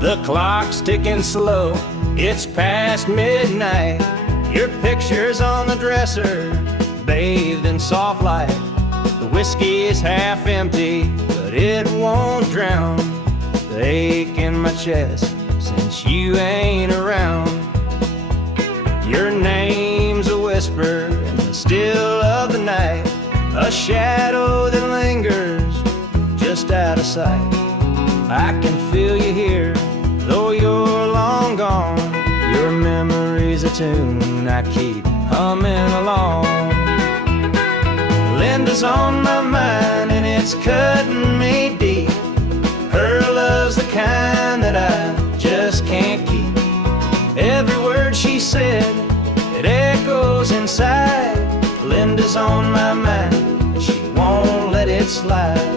The clock's ticking slow, it's past midnight. Your picture's on the dresser, bathed in soft light. The whiskey is half empty, but it won't drown the ache in my chest since you ain't around. Your name's a whisper in the still of the night, a shadow that lingers just out of sight. I can feel you here, though you're long gone. Your memory's a tune I keep humming along. Linda's on my mind and it's cutting me deep. Her love's the kind that I just can't keep. Every word she said, it echoes inside. Linda's on my mind and she won't let it slide.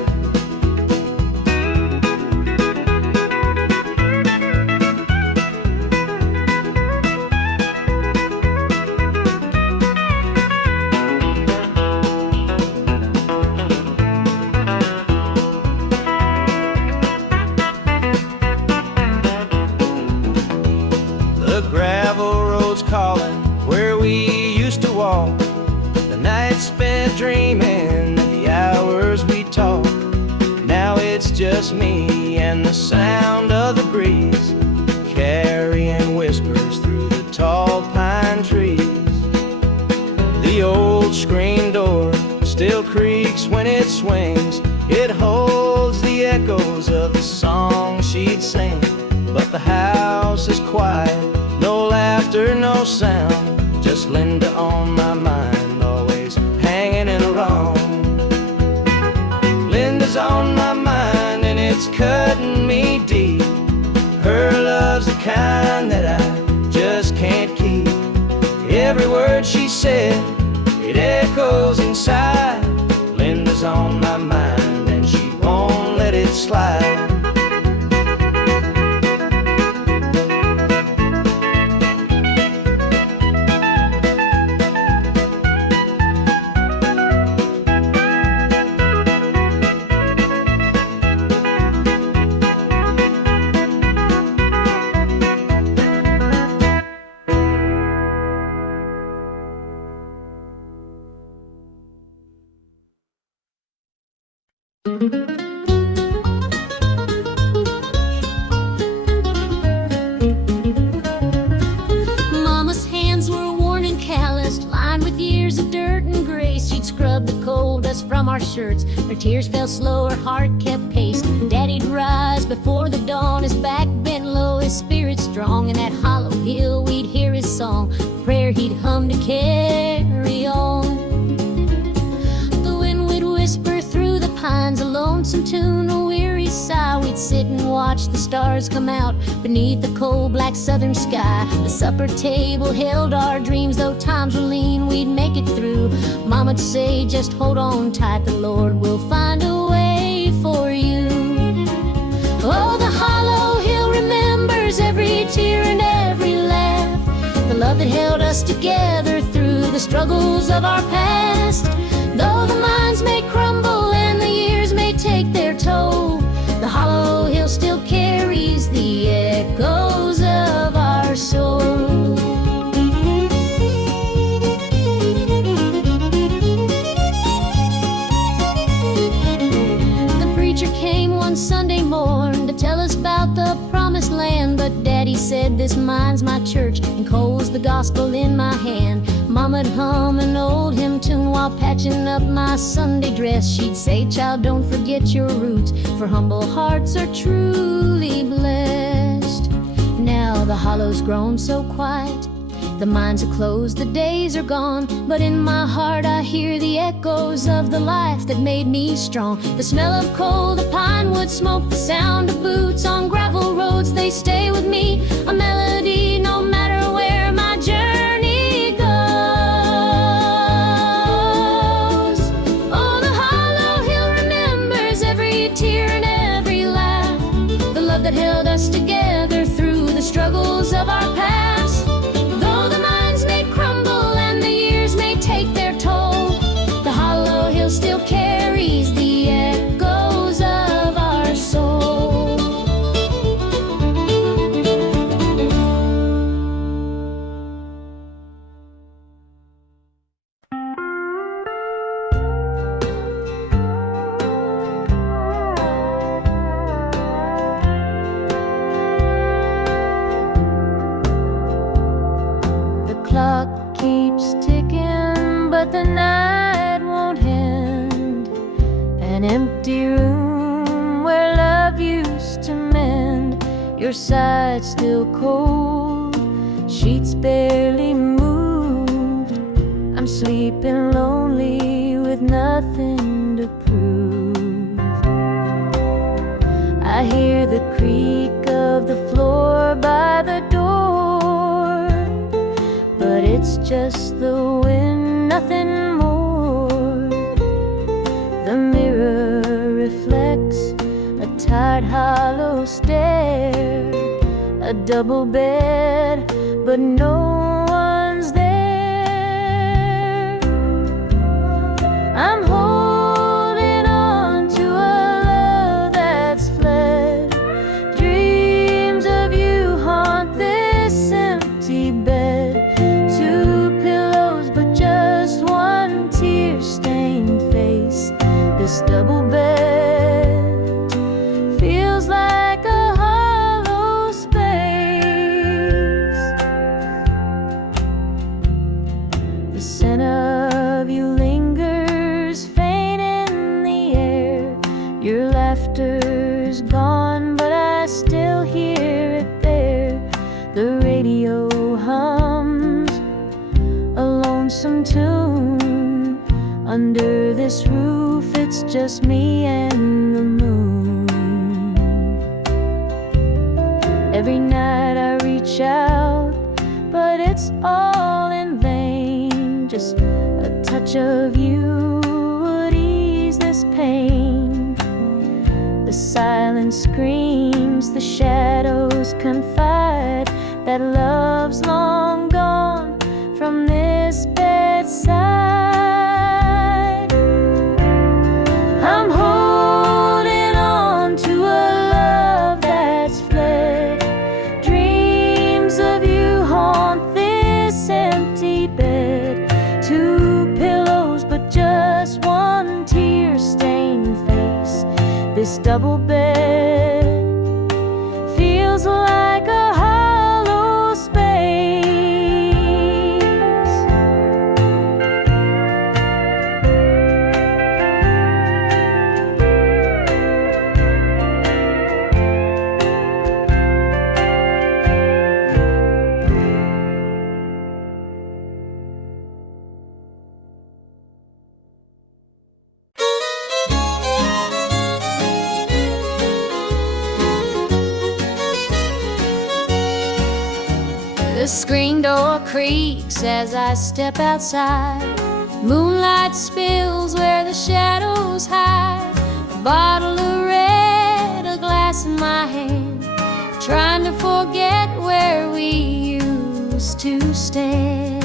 Calling where we used to walk, the nights spent dreaming, the hours we talked. Now it's just me and the sound of the breeze, carrying whispers through the tall pine trees. The old screen door still creaks when it swings. It holds the echoes of the song she'd sing. But the house is quiet, no laughter, no sound, just Linda on my mind, always hanging in alone. Linda's on my mind and it's cutting me deep. Her love's the kind that I just can't keep. Every word she said, it echoes inside. Linda's on my mind and she won't let it slide. Mama's hands were worn and calloused, lined with years of dirt and grace. She'd scrub the coal dust from our shirts. Her tears fell slow, her heart kept pace. Daddy'd rise before the dawn, his back bent low, his spirit strong. In that hollow hill we'd hear his song, a prayer he'd hum to carry on. The wind would whisper through the pines, a lonesome tune, a weary sigh. We'd sit and watch the stars come out beneath the cold black southern sky. The supper table held our dreams, though times were lean, we'd make it through. Mama'd say, just hold on tight, the Lord will find a way for you. Oh, the hollow hill remembers every tear and every laugh, the love that held us together through the struggles of our past. Though the minds may crumble and the years may take their toll, the hollow hill still carries the echoes of our soul. The preacher came one Sunday morn to tell us about the promised land, but Daddy said, this mine's my church and coal's the gospel in my hand. Mama'd hum an old hymn tune while patching up my Sunday dress. She'd say, child, don't forget your roots, for humble hearts are truly blessed. Now the hollow's grown so quiet, the mines are closed, the days are gone, but in my heart I hear the echoes of the life that made me strong. The smell of coal, the pine wood smoke, the sound of boots on gravel roads, they stay with me, a melody no matter where my journey goes. Oh, the hollow hill remembers every tear and every laugh, the love that held us together through the struggles of our past. Though the minds may crumble and the years may take their toll, the hollow hill still carries An empty room where love used to mend, your side still cold, sheets barely moved. I'm sleeping lonely with nothing to prove. I hear the creak of the floor by the door, but it's just the wind, nothing more. The mirror reflects a tired, hollow stare, a double bed, but no one's there. I'm holding on to a love that's fled. Dreams of you haunt this empty bed. Two pillows, but just one tear-stained face. This double bed feels like a hollow space. The scent of you lingers faint in the air. Your laughter's gone, but I still hear it there. The radio hums a lonesome tune. Under this roof, it's just me and the moon. Every night I reach out, but it's all in vain. Just a touch of you would ease this pain. The silence screams, the shadows confide that love's long gone from this bedside. I'm holding on to a love that's fled. Dreams of you haunt this empty bed. Two pillows, but just one tear-stained face. This double bed feels like a hollow space. The screen door creaks as I step outside. Moonlight spills where the shadows hide. A bottle of red, a glass in my hand, trying to forget where we used to stand.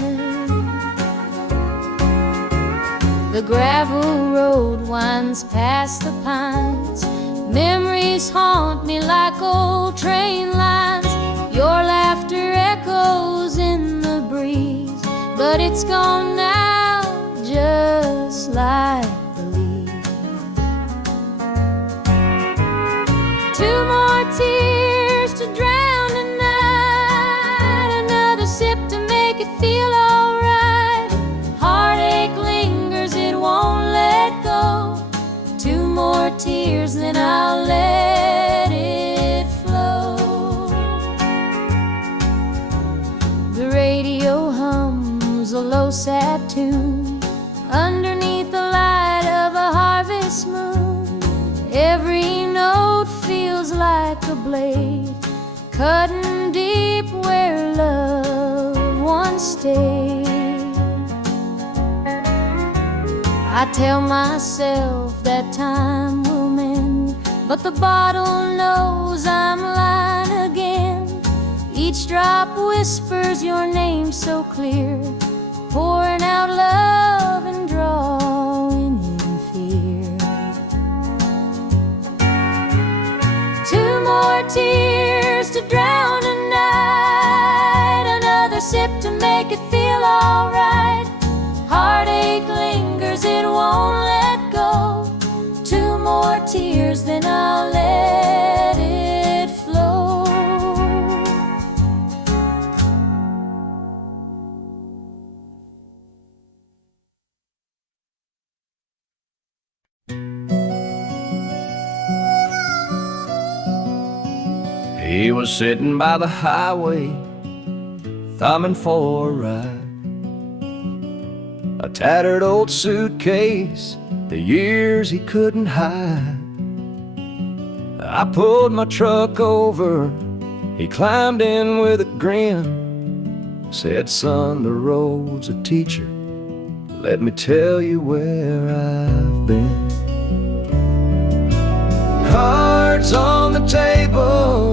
The gravel road winds past the pines. Memories haunt me like old train lines. Your laughter echoes in the breeze, but it's gone now, just like the leaves. Two more tears to drown the night, another sip to make it feel alright. Heartache lingers, it won't let go. Two more tears, then I'll let it flow. The radio hums a low, sad tune underneath the light of a harvest moon. Every note feels like a blade, cutting deep where love once stayed. I tell myself that time will mend, but the bottle knows I'm lying again. Each drop whispers your name so clear, pouring out love and drawing in fear. Two more tears to drown a night, another sip to make it feel alright. Heartache lingers, it won't let go. Two more tears, then I'll let it flow. He was sitting by the highway, thumbing for a ride. A tattered old suitcase, the years he couldn't hide. I pulled my truck over, he climbed in with a grin. Said, son, the road's a teacher, let me tell you where I've been. Cards on the table,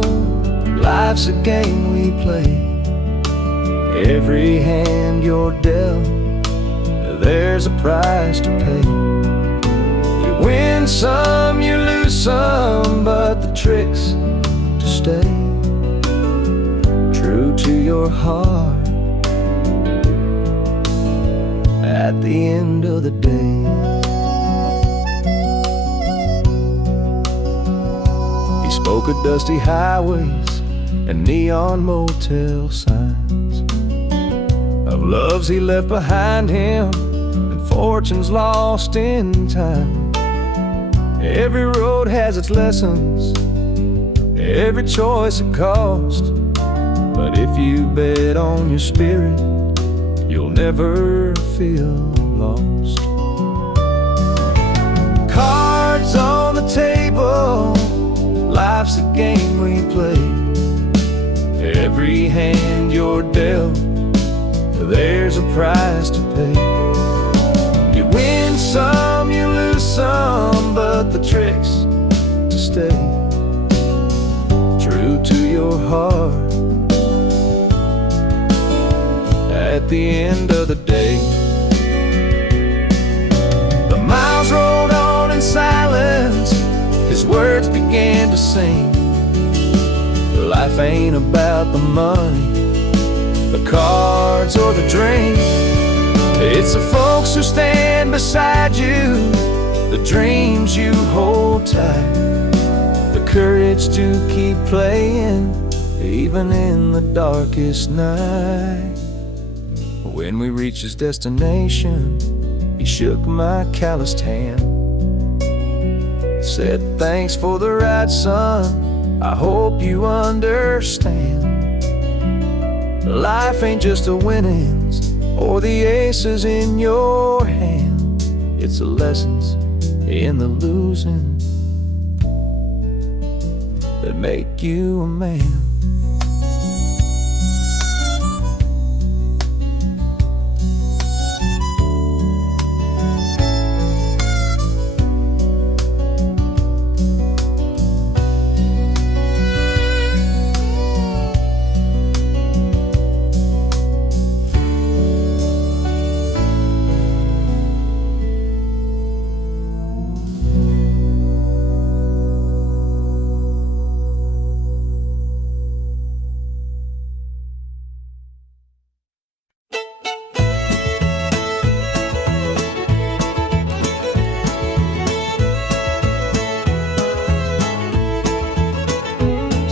life's a game we play. Every hand you're dealt, there's a price to pay. You win some, you lose some, but the trick's to stay true to your heart at the end of the day. He spoke of dusty highways and neon motel signs, of loves he left behind him and fortunes lost in time. Every road has its lessons, every choice a cost, but if you bet on your spirit, you'll never feel lost. Cards on the table, life's a game we play. Every hand you're dealt, there's a price to pay. You win some, you lose some, but the trick's to stay true to your heart at the end of the day. The miles rolled on in silence, his words began to sing. Life ain't about the money, the cards or the drink. It's the folks who stand beside you, the dreams you hold tight, the courage to keep playing even in the darkest night. When we reached his destination, he shook my calloused hand, said, thanks for the ride, son, I hope you understand. Life ain't just the winnings or the aces in your hand, it's the lessons in the losing that make you a man.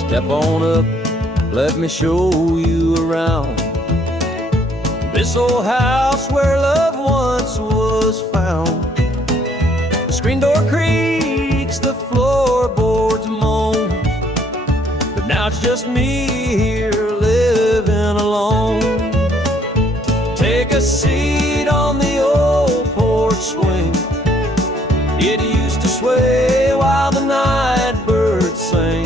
Step on up, let me show you around this old house where love once was found. The screen door creaks, the floorboards moan, but now it's just me here living alone. Take a seat on the old porch swing, it used to sway while the night birds sang.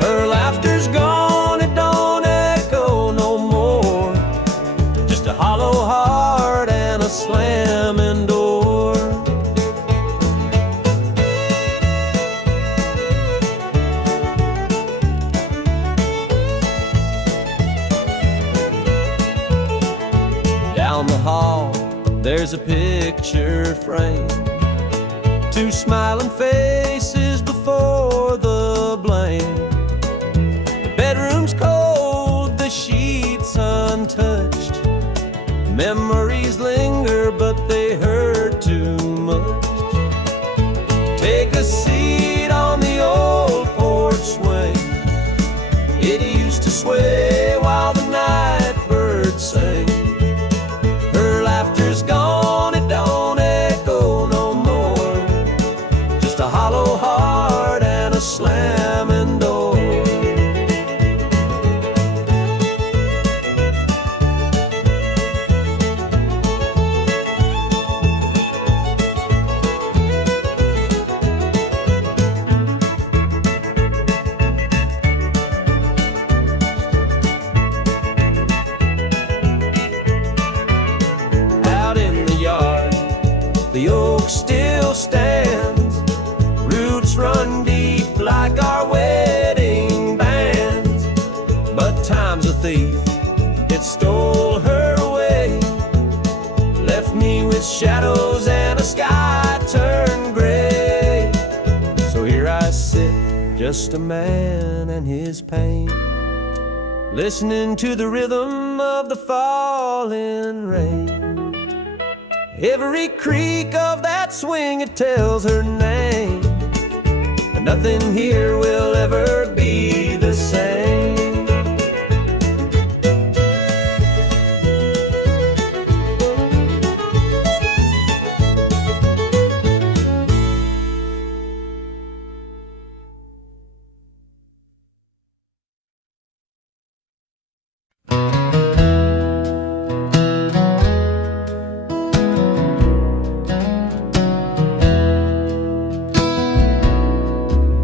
Her laughter's gone, it don't echo no more, just a hollow heart and a slamming door. Down the hall, there's a picture frame, two smiling faces before the blame. Bedroom's cold, the sheets untouched. Memories linger, but they hurt too much. Take a seat on the old porch swing, it used to sway while the night birds sang. Her laughter's gone, it don't echo no more, just a hollow heart and a slamming door. stands. Roots run deep like our wedding bands. But time's a thief, it stole her away. Left me with shadows and a sky turned gray. So here I sit, just a man and his pain, listening to the rhythm of the falling rain. Every creak of that swing, it tells her name. But nothing here will ever be the same.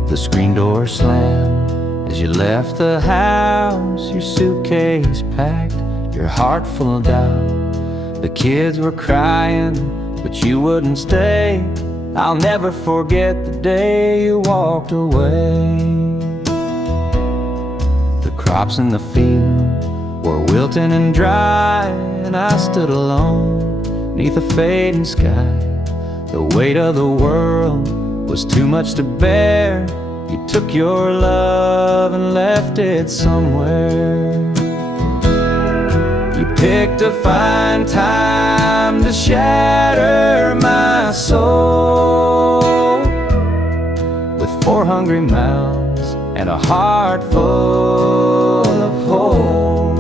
The screen door slammed as you left the house, your suitcase packed, your heart full of doubt. The kids were crying, but you wouldn't stay. I'll never forget the day you walked away. The crops in the field were wilting and dry, and I stood alone neath a fading sky. The weight of the world was too much to bear. You took your love and left it somewhere. You picked a fine time to shatter my soul with 4 hungry mouths and a heart full of holes.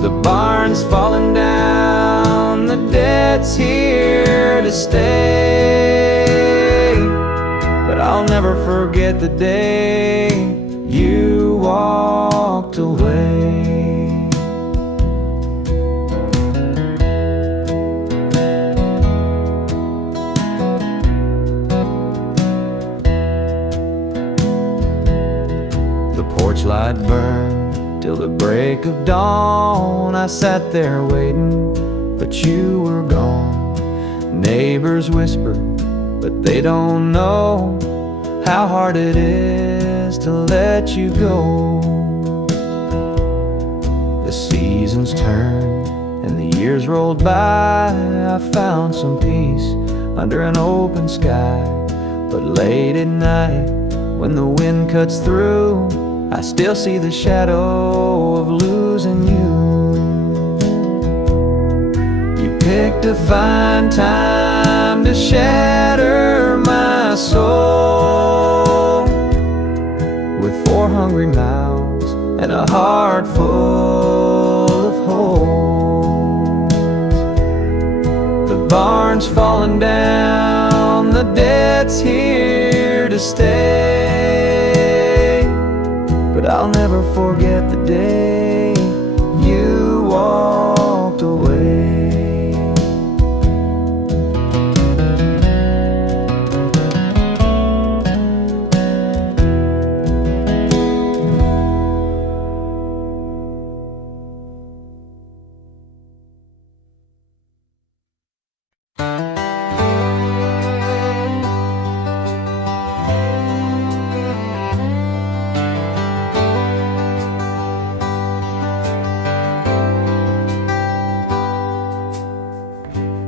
The barn's falling down, the debt's here to stay. But I'll never forget the day you walked away. The porch light burned till the break of dawn. I sat there waiting, but you were gone. Neighbors whispered, but they don't know how hard it is to let you go. The seasons turned and the years rolled by. I found some peace under an open sky. But late at night, when the wind cuts through, I still see the shadow of losing you. You picked a fine time to shatter my soul with 4 hungry mouths and a heart full of holes. The barn's falling down, the debt's here to stay. But I'll never forget the day you walked away.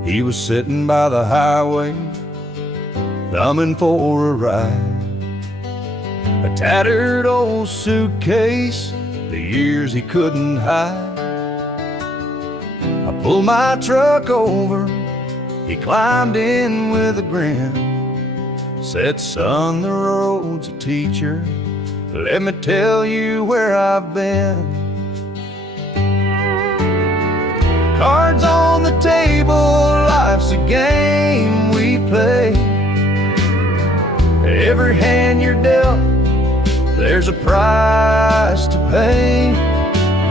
He was sitting by the highway, thumbing for a ride. A tattered old suitcase, the years he couldn't hide. I pulled my truck over, he climbed in with a grin. Said, son, the road's a teacher, let me tell you where I've been. Cards on the table, life's a game we play. Every hand you're dealt, there's a price to pay.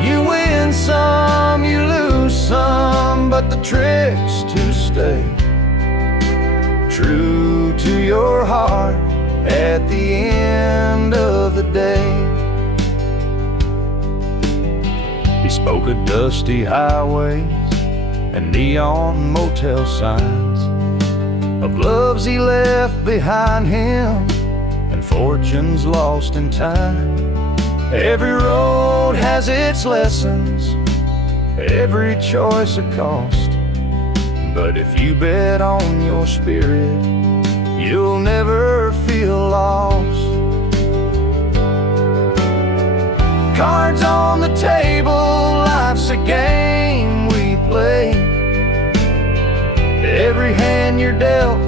You win some, you lose some, but the trick's to stay true to your heart at the end of the day. He spoke of dusty highways and neon motel signs, loves he left behind him, and fortunes lost in time. Every road has its lessons, every choice a cost. But if you bet on your spirit, you'll never feel lost. Cards on the table, life's a game we play. Every hand you're dealt,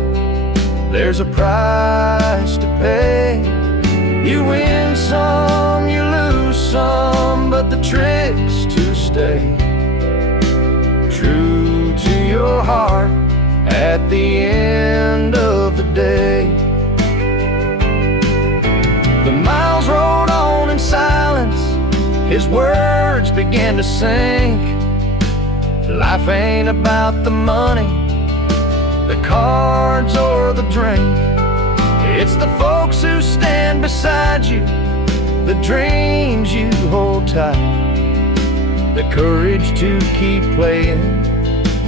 there's a price to pay. You win some, you lose some, but the trick's to stay true to your heart at the end of the day. The miles rolled on in silence, his words began to sink. Life ain't about the money, the cards or the drink. It's the folks who stand beside you, the dreams you hold tight, the courage to keep playing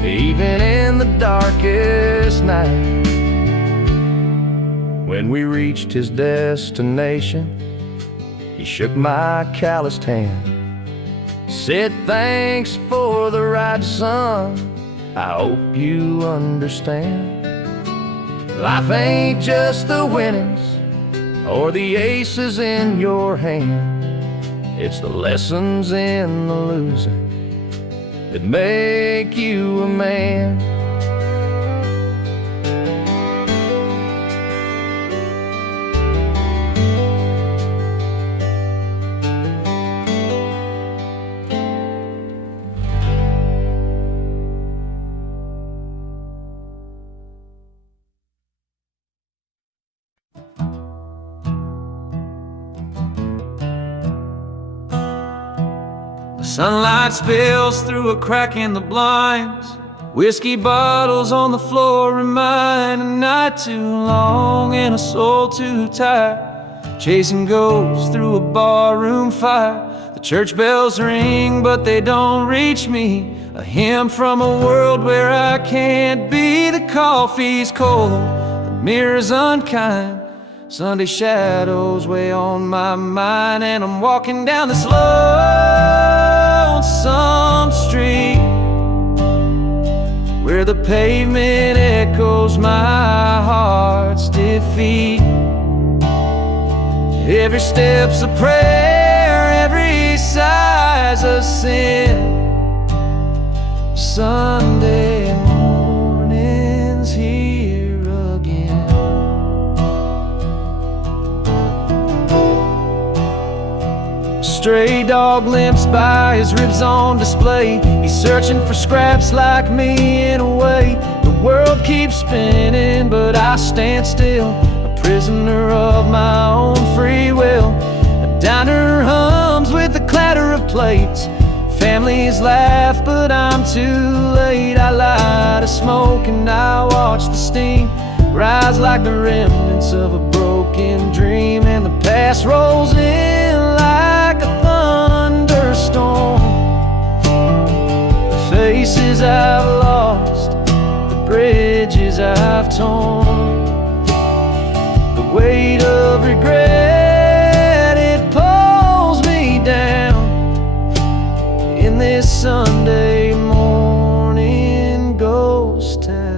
even in the darkest night. When we reached his destination, he shook my calloused hand, said thanks for the ride, son, I hope you understand. Life ain't just the winnings or the aces in your hand, it's the lessons in the losing that make you a man. Sunlight spills through a crack in the blinds. Whiskey bottles on the floor remind a night too long and a soul too tired, chasing ghosts through a barroom fire. The church bells ring but they don't reach me, a hymn from a world where I can't be. The coffee's cold, the mirror's unkind, Sunday shadows weigh on my mind, and I'm walking down this lonesome street where the pavement echoes my heart's defeat. Every step's a prayer, every sigh's a sin. Sunday morning's here again. A stray dog limps by, his ribs on display. He's searching for scraps like me in a way. The world keeps spinning but I stand still, a prisoner of my own free will. A diner hums with the clatter of plates, families laugh but I'm too late. I light a smoke and I watch the steam rise like the remnants of a broken dream, and the past rolls in like a thunderstorm. The faces I've lost, the bridges I've torn, the weight of regret, it pulls me down in this Sunday morning ghost town.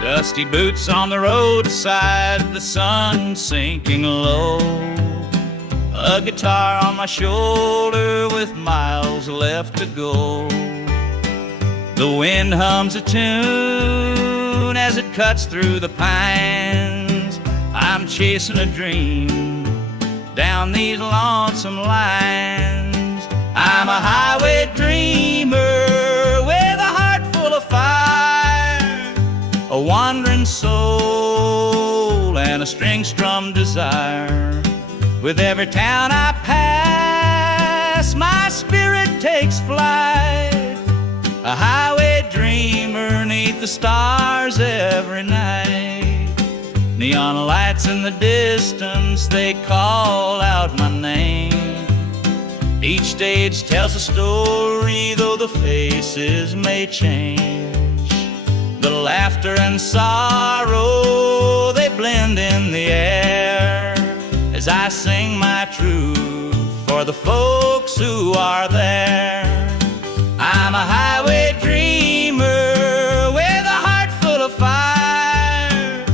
Dusty boots on the roadside, the sun sinking low. A guitar on my shoulder with miles left to go. The wind hums a tune as as it cuts through the pines. I'm chasing a dream down these lonesome lines. I'm a highway dreamer with a heart full of fire, a wandering soul and a string-strummed desire. With every town I pass, my spirit takes flight, a highway dreamer 'neath the stars every night. Neon lights in the distance, they call out my name. Each stage tells a story, though the faces may change. The laughter and sorrow, they blend in the air as I sing my truth for the folks who are there. I'm a highway dreamer with a heart full of fire,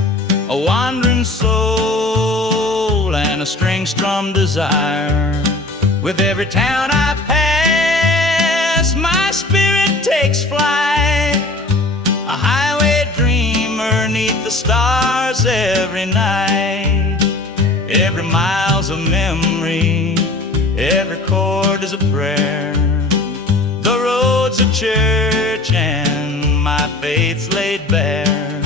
a wandering soul and a string-strummed desire. With every town I pass, my spirit takes flight, a highway dreamer 'neath the stars every night. Every mile's a memory, every chord is a prayer. The road's a church and my faith's laid bare.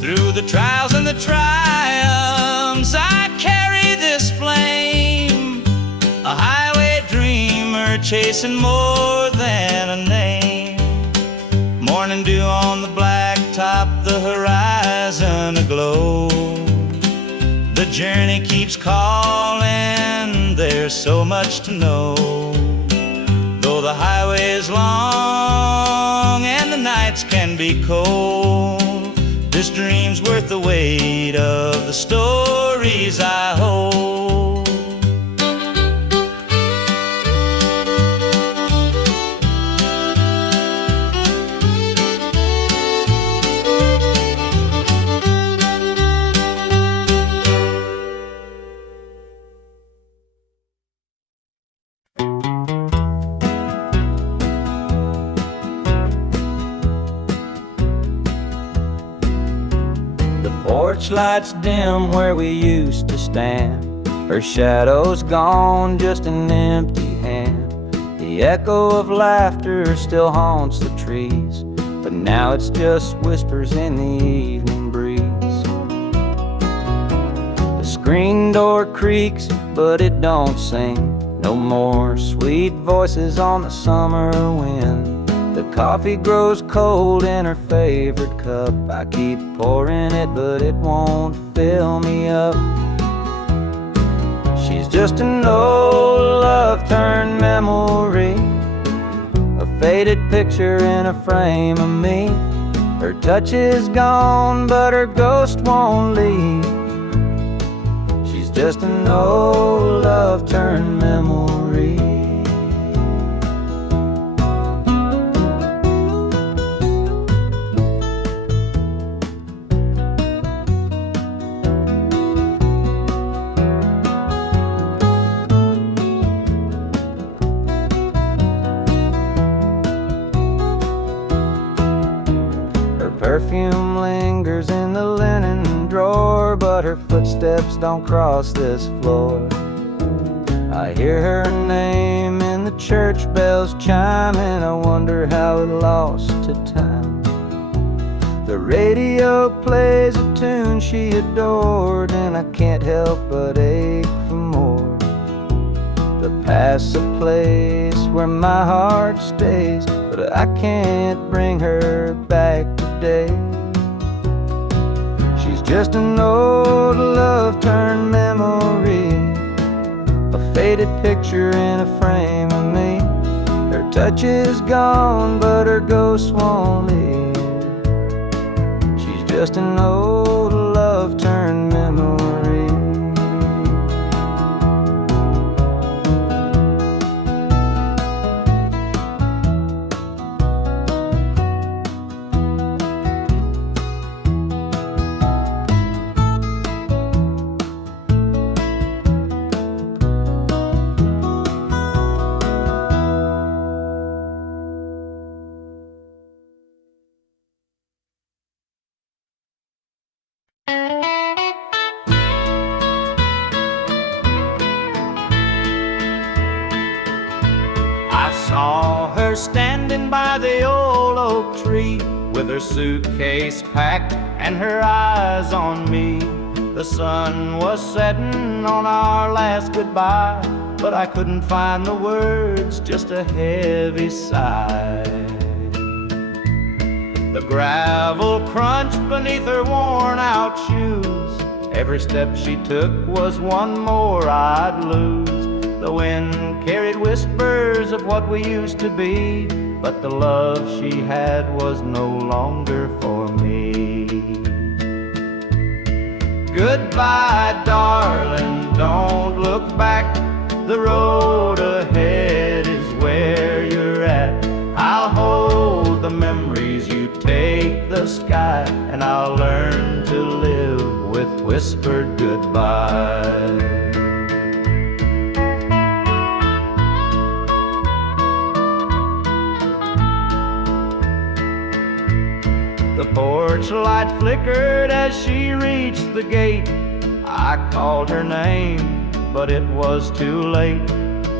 Through the trials and the triumphs, I carry this flame, a highway dreamer chasing more than a name. Morning dew on the blacktop, the horizon aglow. The journey keeps calling, there's so much to know. Though the highway is long and the nights can be cold, this dream's worth the weight of the stories I hold. Porch lights dim where we used to stand. Her shadow's gone, just an empty hand. The echo of laughter still haunts the trees, but now it's just whispers in the evening breeze. The screen door creaks, but it don't sing. No more sweet voices on the summer wind. The coffee grows cold in her favorite cup. I keep pouring it, but it won't fill me up. She's just an old love-turned memory, a faded picture in a frame of me. Her touch is gone, but her ghost won't leave. She's just an old love-turned memory. Perfume lingers in the linen drawer, but her footsteps don't cross this floor. I hear her name in the church bells chiming. I wonder how it lost to time. The radio plays a tune she adored, and I can't help but ache for more. The past's a place where my heart stays, but I can't bring her back today. She's just an old love-turned memory, a faded picture in a frame of me. Her touch is gone, but her ghost won't leave. She's just an old love-turned memory. her standing by the old oak tree, with her suitcase packed and her eyes on me. The sun was setting on our last goodbye, but I couldn't find the words, just a heavy sigh. The gravel crunched beneath her worn-out shoes. Every step she took was one more I'd lose. The wind carried whispers of what we used to be, but the love she had was no longer for me. Goodbye, darling, don't look back. The road ahead is where you're at. I'll hold the memories, you take the sky, and I'll learn to live with whispered goodbye. The porch light flickered as she reached the gate. I called her name, but it was too late.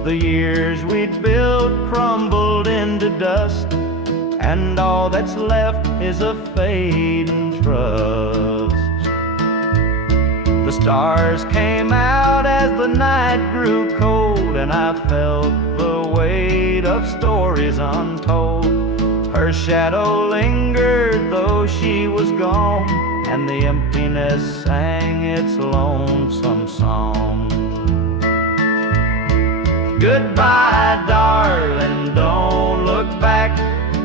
The years we'd built crumbled into dust, and all that's left is a fading trust. The stars came out as the night grew cold, and I felt the weight of stories untold. Her shadow lingered though she was gone, and the emptiness sang its lonesome song. Goodbye, darling, don't look back.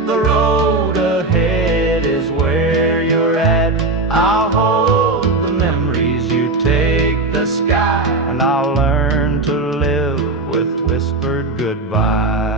The road ahead is where you're at. I'll hold the memories, you take the sky, and I'll learn to live with whispered goodbye.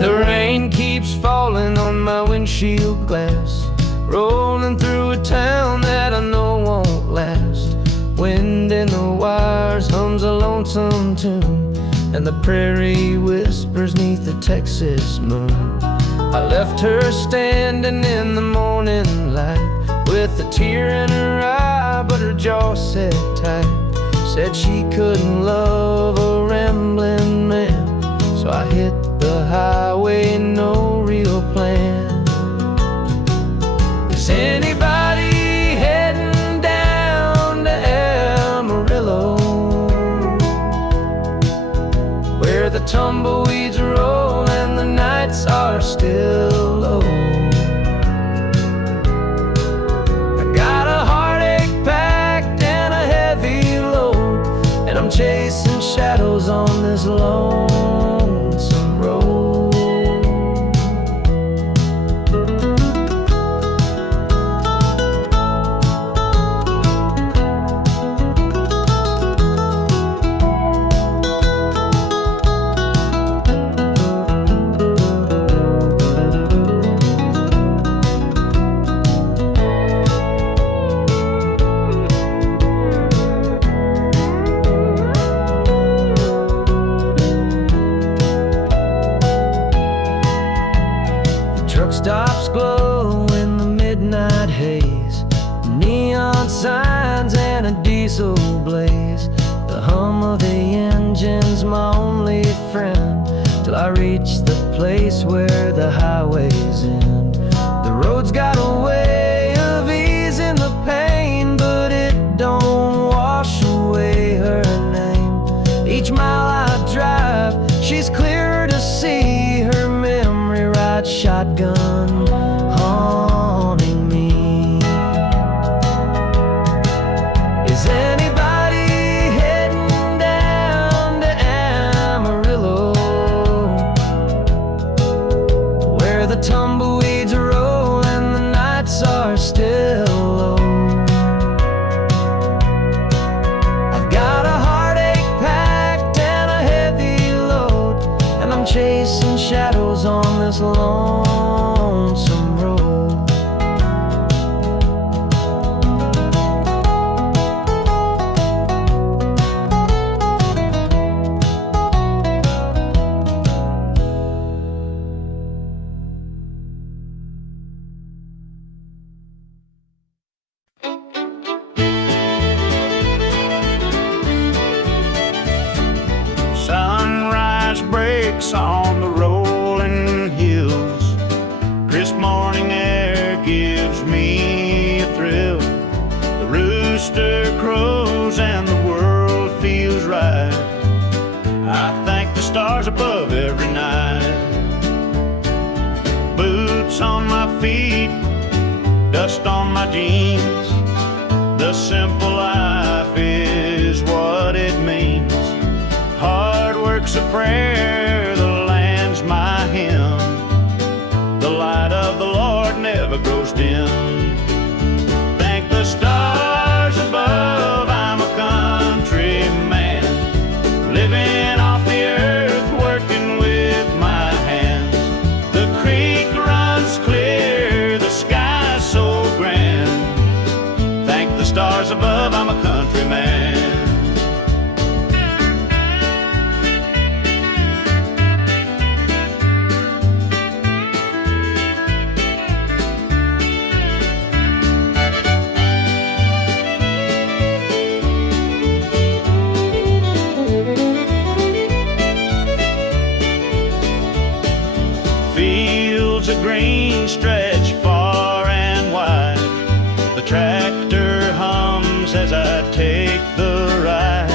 The rain keeps falling on my windshield glass, rolling through a town that I know won't last. Wind in the wires hums a lonesome tune, and the prairie whispers 'neath the Texas moon. I left her standing in the morning light, with a tear in her eye, but her jaw set tight. Said she couldn't love a rambling man, so I hit the highway, no real plan. Is anybody heading down to Amarillo, where the tumbleweeds roll and the nights are still low? I got a heartache packed and a heavy load, and I'm chasing shadows on this lonesome road. Truck stops glow in the midnight haze, neon signs and a diesel blaze. The hum of the engine's my only friend, till I reach the place where the highways end. The road's got a way of easing the pain, but it don't wash away her name. Each mile I drive, she's clearer to see, her memory ride shotgun haunting me. Is anybody heading down to Amarillo, where the lakes on the rolling hills. Crisp morning air gives me a thrill. The rooster crows and the world feels right. I thank the stars above every night. Boots on my feet, dust on my jeans. The simple life is what it means. Hard work's a prayer, the land's my hymn. The light of the Lord never grows dim. Thank the stars above, I'm a country man, living off the earth, working with my hands. The creek runs clear, the sky's so grand. Thank the stars above, I'm a country man. Fields of green stretch far and wide. The tractor hums as I take the ride.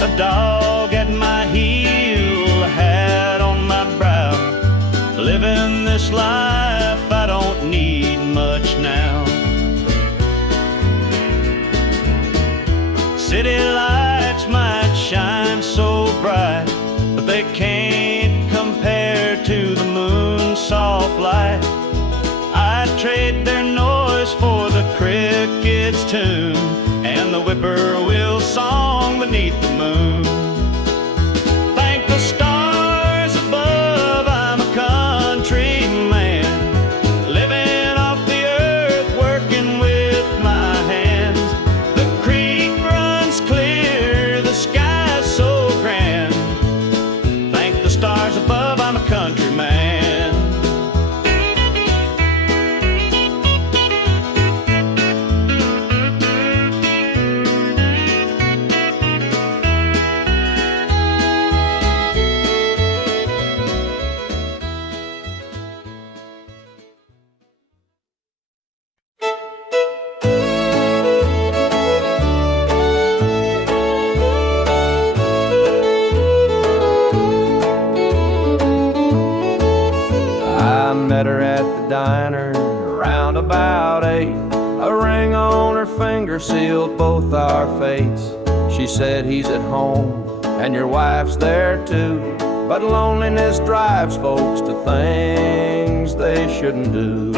A dog at my heel, a hat on my brow. Living this life, I don't need much now. City lights might shine so bright, but they can't compare to the moon's soft light. I'd trade their noise for the cricket's tune and the whippoorwill song beneath the moon. Thank the stars above, I'm a country man, living off the earth, working with my hands. The creek runs clear, the sky's so grand. Thank the stars above, I'm a country man. I met her at the diner around about 8. A ring on her finger sealed both our fates. She said he's at home and your wife's there too, but loneliness drives folks to things they shouldn't do.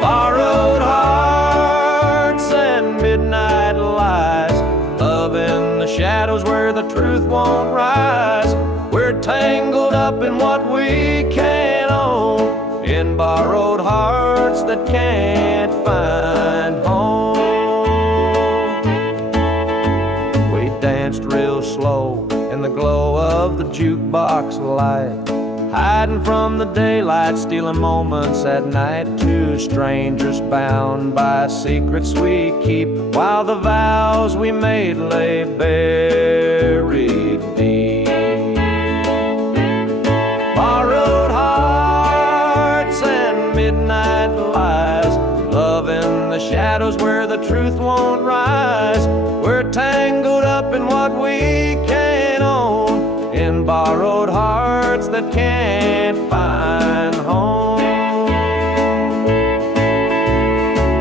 Borrowed hearts and midnight lies, love in the shadows where the truth won't rise. We're tangled up in what we can't own, in borrowed hearts that can't find home. We danced real slow in the glow of the jukebox light, hiding from the daylight, stealing moments at night. Two strangers bound by secrets we keep, while the vows we made lay buried deep. Borrowed hearts and midnight lies, love in the shadows where the truth won't rise. We're tangled up in what we can't own, in borrowed hearts that can't find home.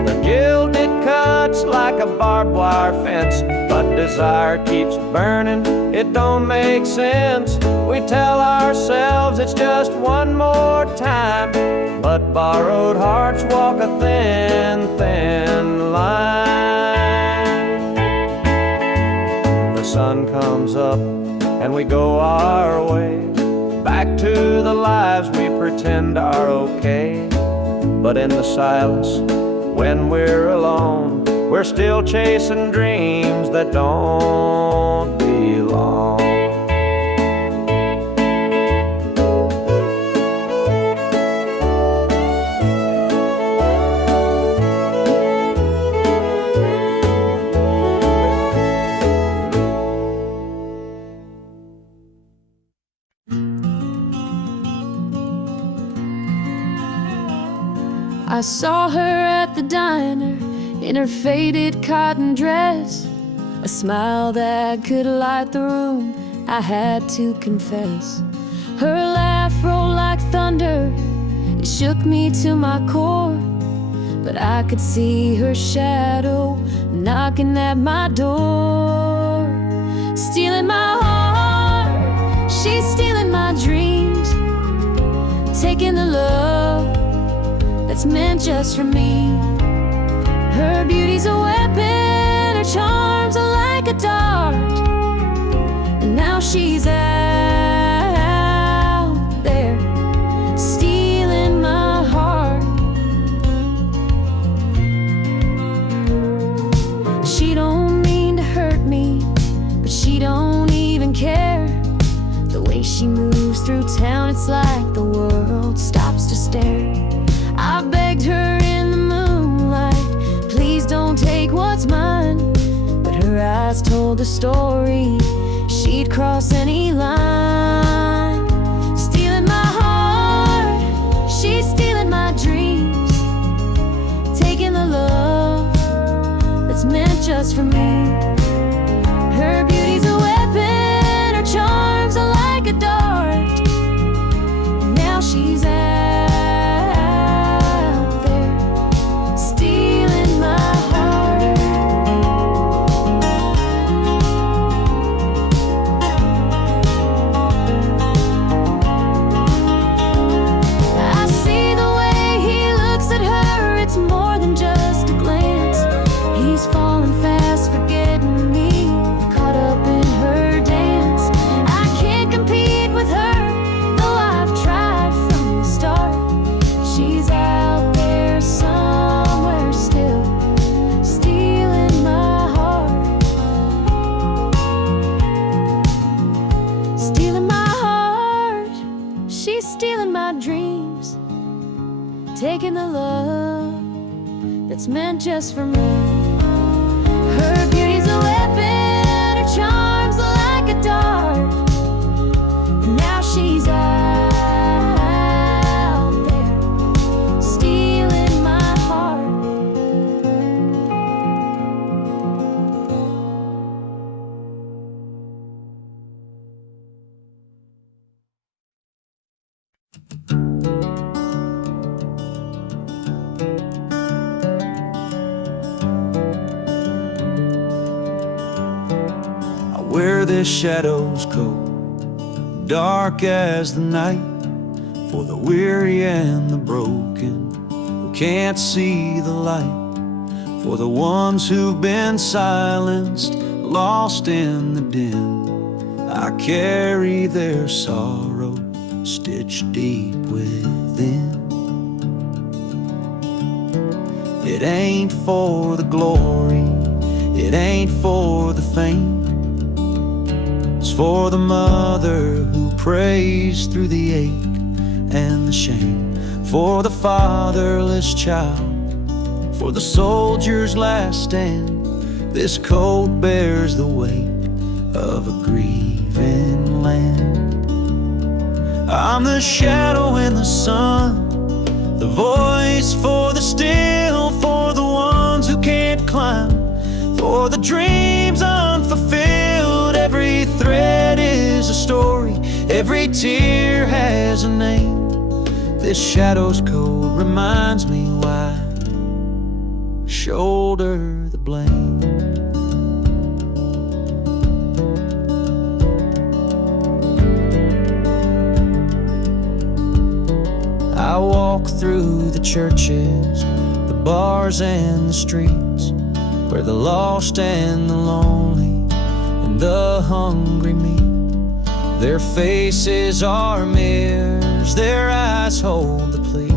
The gilded cuts like a barbed wire fence, but desire keeps burning, it don't make sense. We tell ourselves it's just one more time, but borrowed hearts walk a thin, thin line. The sun comes up and we go our way, back to the lives we pretend are okay. But in the silence, when we're alone, we're still chasing dreams that don't belong. I saw her at the diner in her faded cotton dress, a smile that could light the room, I had to confess. Her laugh rolled like thunder, it shook me to my core, but I could see her shadow knocking at my door. Stealing my heart, she's stealing my dreams, taking the love that's meant just for me. Her beauty's a weapon, her charms are like a dart, and now she's out there stealing my heart. She don't mean to hurt me, but she don't even care. The way she moves through town, it's like the world stops to stare. I begged her in the moonlight, please don't take what's mine, but her eyes told a story, she'd cross any line. Stealing my heart, she's stealing my dreams, taking the love that's meant just for me. Her beauty's a weapon, her charms are like a dart, and now she's out there stealing my heart. I see the way he looks at her, it's more than just a glance. He's falling fast, forgetting me, caught up in her dance. I can't compete with her, though I've tried from the start. She's out there somewhere still, stealing my heart. Stealing my heart, she's stealing my dreams, taking the love that's meant just for me. Her beauty's a weapon, her charms are like a dart, and now she's out there stealing my heart. I wear this shadow's coat, dark as the night, for the weary and the broken who can't see the light, for the ones who've been silenced, lost in the din. I carry their sorrow stitched deep within. It ain't for the glory, it ain't for the fame, it's for the mother who prays through the ache and the shame, for the fatherless child, for the soldier's last stand. This coat bears the weight of a grieving land. I'm the shadow in the sun, the voice for the still, for the ones who can't climb, for the dreams unfulfilled. Every thread is a story, every tear has a name. This shadow's code reminds me why I shoulder the blame. I walk through the churches, the bars and the streets, where the lost and the lonely and the hungry meet. Their faces are mirrors, their eyes hold the plea,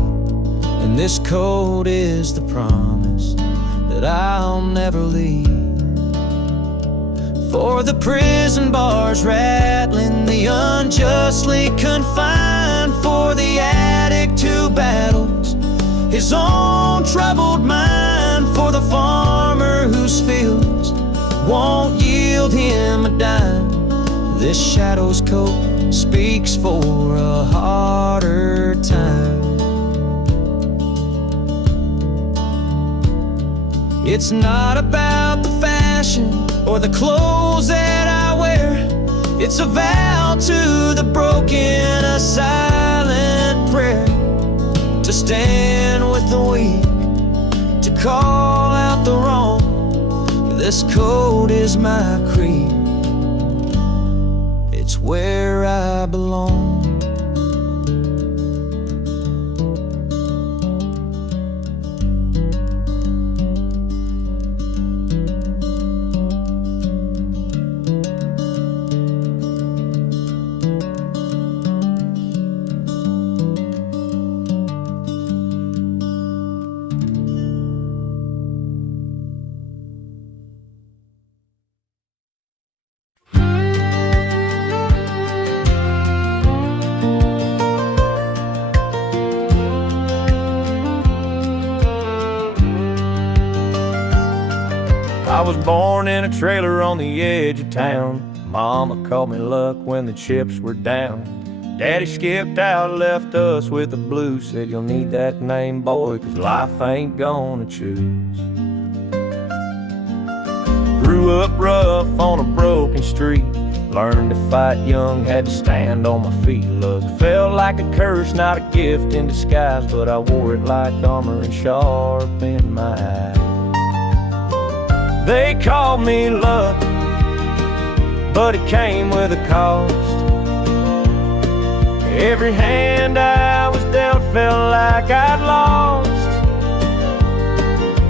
and this code is the promise that I'll never leave. For the prison bars rattling, the unjustly confined, for the addict who battles his own troubled mind, for the farmer whose fields won't yield him a dime. This shadow's coat speaks for a harder time. It's not about the fashion or the clothes that I wear. It's a vow to the broken, a silent prayer, to stand with the weak, to call out the wrong. This code is my creed. It's where I belong. I was born in a trailer on the edge of town. Mama called me luck when the chips were down. Daddy skipped out, left us with the blues. Said you'll need that name, boy, 'cause life ain't gonna choose. Grew up rough on a broken street. Learned to fight young, had to stand on my feet. Look, felt like a curse, not a gift in disguise, but I wore it like armor and sharp in my eye. They called me luck, but it came with a cost. Every hand I was dealt felt like I'd lost.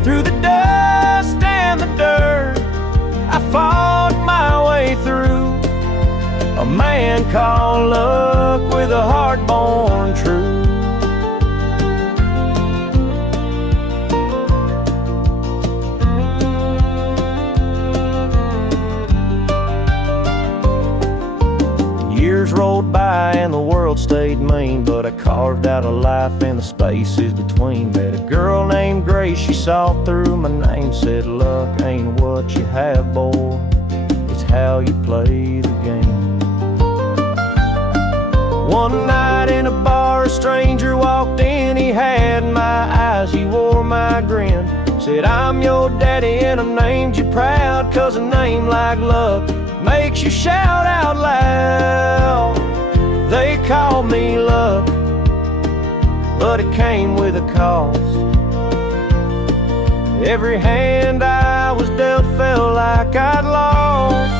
Through the dust and the dirt, I fought my way through. A man called luck with a heart born true. Years rolled by and the world stayed mean, but I carved out a life in the spaces between. Met a girl named Grace, she saw through my name, said luck ain't what you have, boy, it's how you play the game. One night in a bar, a stranger walked in, he had my eyes, he wore my grin. Said, I'm your daddy and I named you proud, 'cause a name like luck makes you shout out loud. They called me luck, but it came with a cost. Every hand I was dealt felt like I'd lost.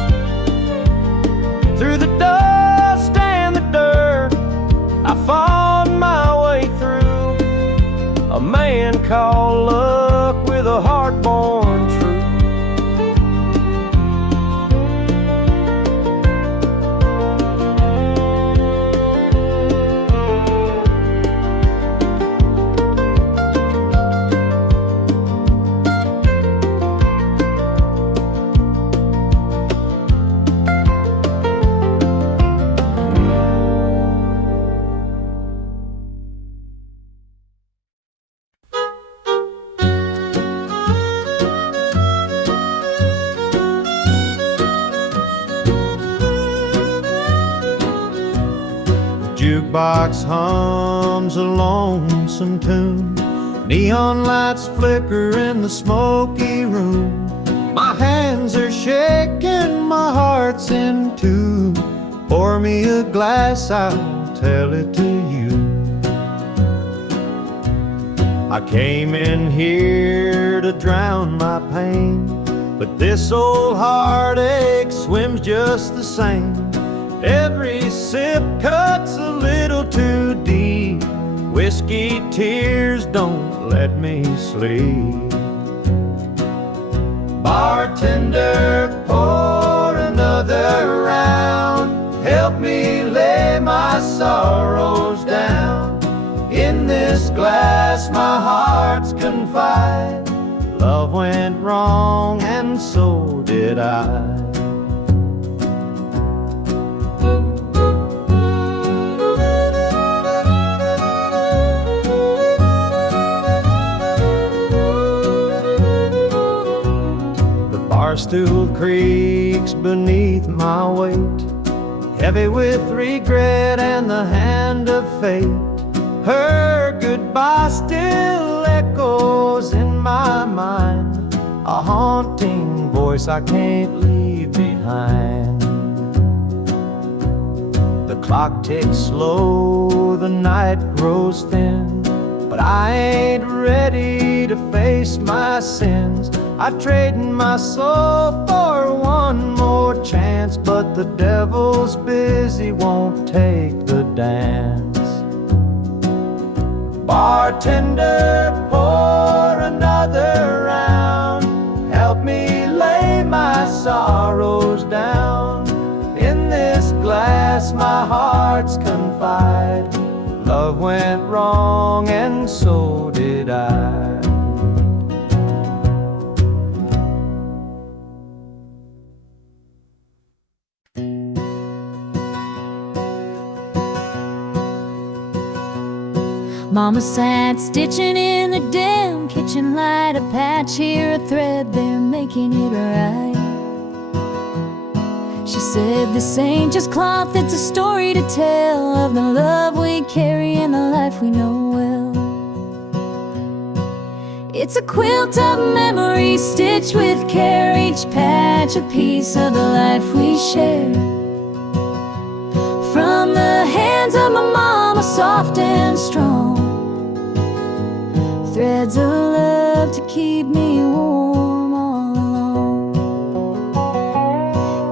Through the dust and the dirt, I fought my way through. A man called luck with a heart born true. Jukebox hums a lonesome tune. Neon lights flicker in the smoky room. My hands are shaking, my heart's in tune. Pour me a glass, I'll tell it to you. I came in here to drown my pain, but this old heartache swims just the same. Every sip cuts a little too deep. Whiskey tears don't let me sleep. Bartender, pour another round. Help me lay my sorrows down. In this glass my heart's confide. Love went wrong and so did I. Barstool creaks beneath my weight, heavy with regret and the hand of fate. Her goodbye still echoes in my mind. voice I can't leave behind. The clock ticks slow, the night grows thin, but I ain't ready to face my sins. I've traded my soul for one more chance, but the devil's busy, won't take the dance. Bartender, pour another round. Help me lay my sorrows down. In this glass my heart's confide. Love went wrong and so did I. Mama sat stitching in the damn kitchen light, a patch here, a thread there, making it right. She said, this ain't just cloth, it's a story to tell of the love we carry and the life we know well. It's a quilt of memories stitched with care, each patch a piece of the life we share. From the hands of my mama, soft and strong, threads of love to keep me warm all along.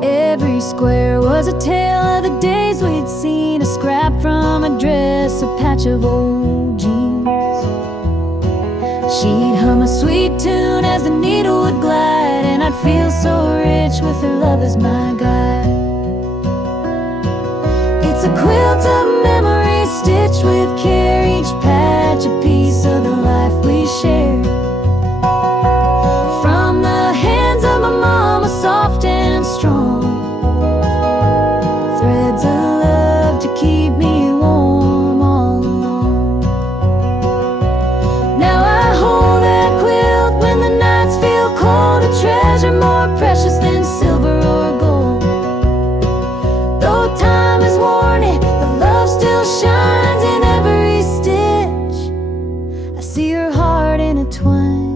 Every square was a tale of the days we'd seen, a scrap from a dress, a patch of old jeans. She'd hum a sweet tune as the needle would glide, and I'd feel so rich with her love as my guide. It's a quilt of memories stitched with care, each patch a piece of the life we share. From the hands of my mama, soft and strong, threads of love to keep me warm all along. Now I hold that quilt when the nights feel cold, a treasure more precious than silver or gold. Though time has worn it, the love still shines in every stitch. I see her heart intertwined.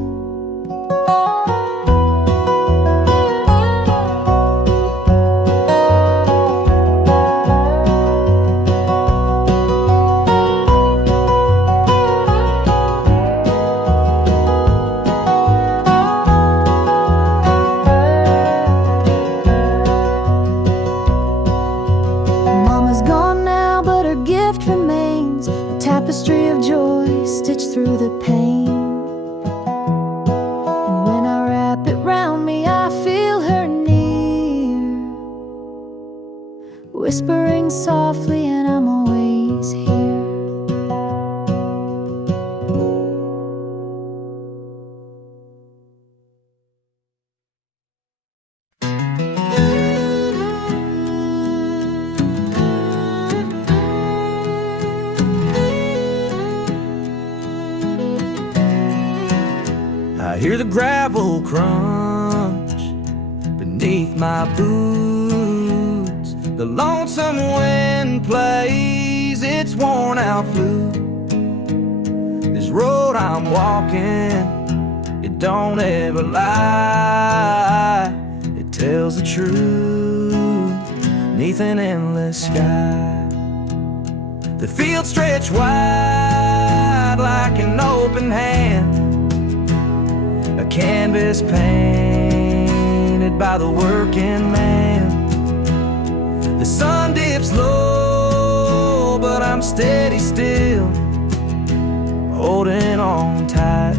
Mama's gone now, but her gift remains, a tapestry of joy stitched through the pain. And when I wrap it round me, I feel her near, whispering softly, and I'm always here. I hear the gravel crunch beneath my boots. The lonesome wind plays its worn out flute. This road I'm walking, it don't ever lie. It tells the truth neath an endless sky. The fields stretch wide like an open hand, a canvas painted by the working man. The sun dips low, but I'm steady still, holding on tight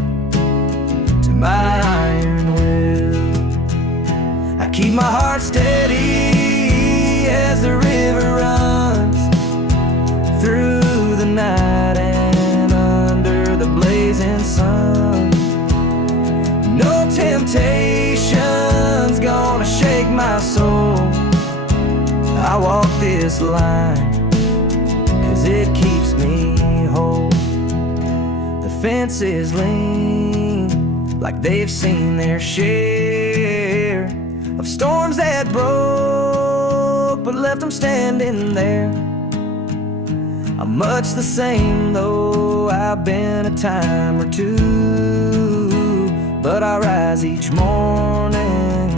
to my iron will. I keep my heart steady as the river runs through the night and under the blazing sun. No temptation's gonna shake my soul. I walk this line 'cause it keeps me whole. The fences lean like they've seen their share of storms that broke but left them standing there. I'm much the same though I've been a time or two, but I rise each morning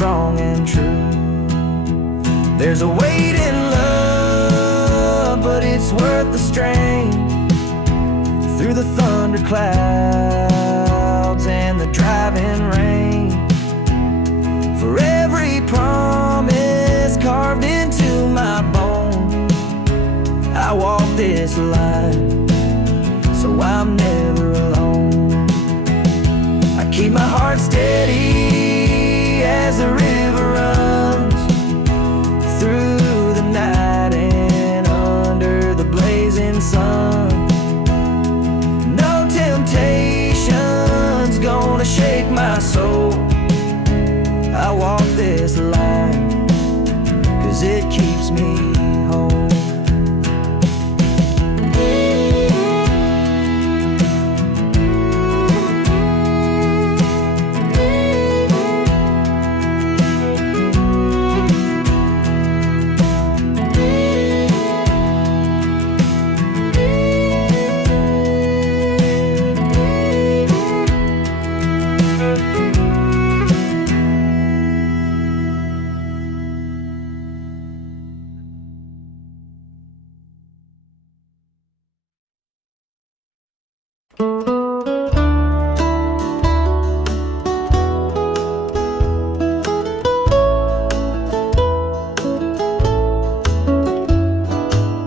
strong and true. There's a weight in love, but it's worth the strain. Through the thunderclouds and the driving rain, for every promise carved into my bone, I walk this line, so I'm never alone. I keep my heart steady as the river runs through the night and under the blazing sun. No temptation's gonna shake my soul. I walk this line 'cause it keeps me whole.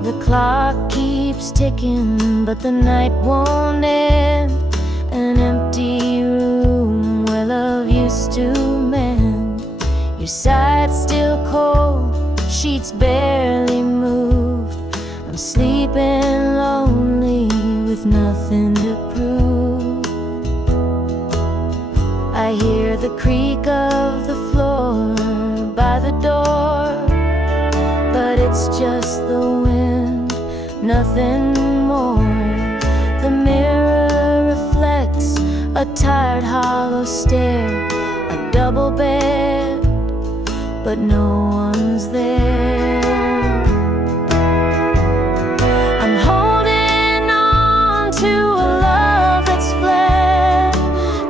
The clock keeps ticking, but the night won't end. An empty room where love used to mend. Your side's still cold, sheets barely moved. I'm sleeping lonely with nothing to prove. I hear the creak of the floor by the door, but it's just the wind, nothing more. The mirror reflects a tired, hollow stare. A double bed, but no one's there. I'm holding on to a love that's fled.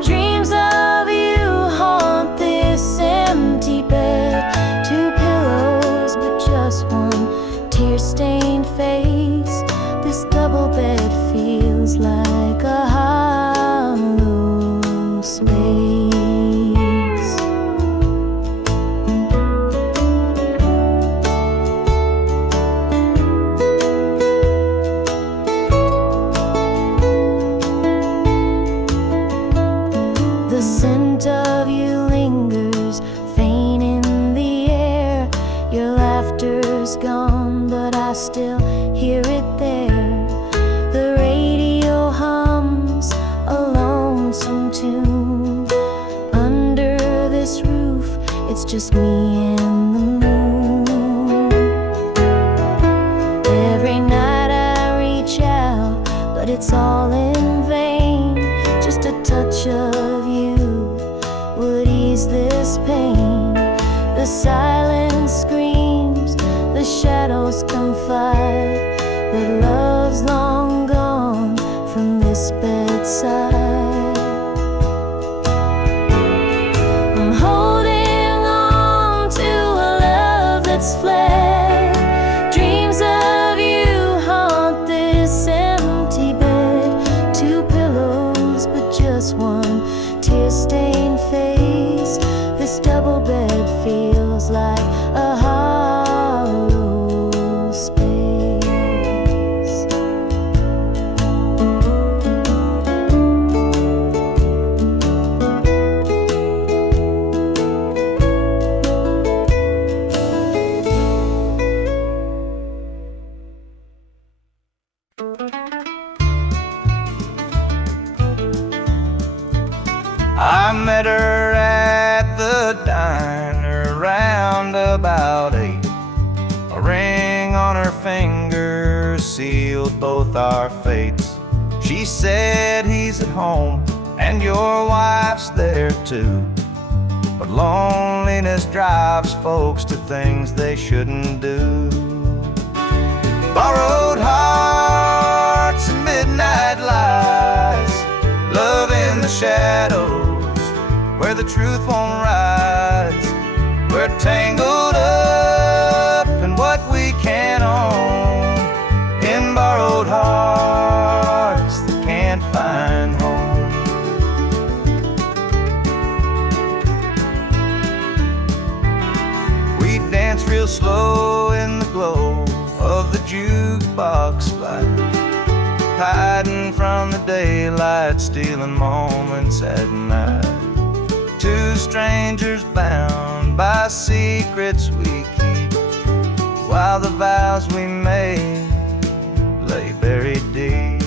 Dreams of you haunt this empty bed. Two pillows, but just one tear-stained face. This double bed feels like a hollow space. The scent of you lingers, faint in the air. Your laughter's gone, but I still hear it there. The radio hums a lonesome tune. Under this roof, it's just me and the moon. Every night I reach out, but it's all in vain. Just a touch of you would ease this pain. The silence screams, the shadows confide that love's long gone from this bedside. I'm holding on to a love that's fled. Dreams of you haunt this empty bed. Two pillows, but just one tear-stained face. This double bed feels like a hollow space. I met her at the diner around about 8. A ring on her finger sealed both our fates. She said he's at home and your wife's there too. But loneliness drives folks to things they shouldn't do. Borrowed hearts and midnight lies, love in the shadows where the truth won't rise. tangled up in what we can't own, in borrowed hearts that can't find home. We dance real slow in the glow of the jukebox light, hiding from the daylight, stealing moments at night. Two strangers bound by secrets we keep, while the vows we made lay buried deep.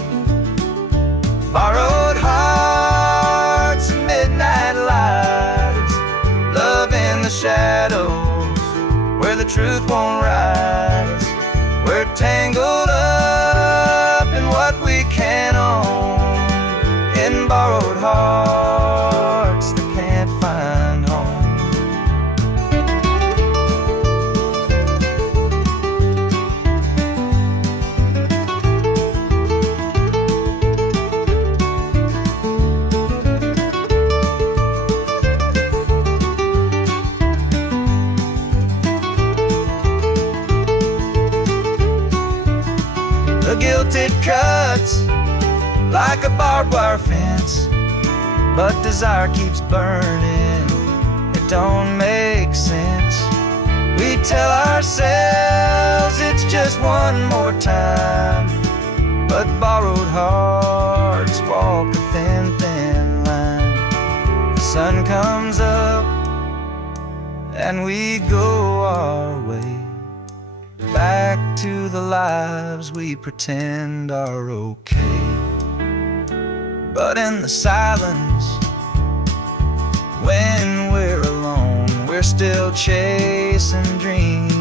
Borrowed hearts and midnight lights, love in the shadows where the truth won't rise. We're tangled up in what we can't own, in borrowed hearts that can't find home. The guilt it cuts like a barbed wire fence, but desire keeps burning, it don't make sense. We tell ourselves it's just one more time, but borrowed hearts walk a thin, thin line. The sun comes up and we go our way, back to the lives we pretend are okay. But in the silence, when we're alone, we're still chasing dreams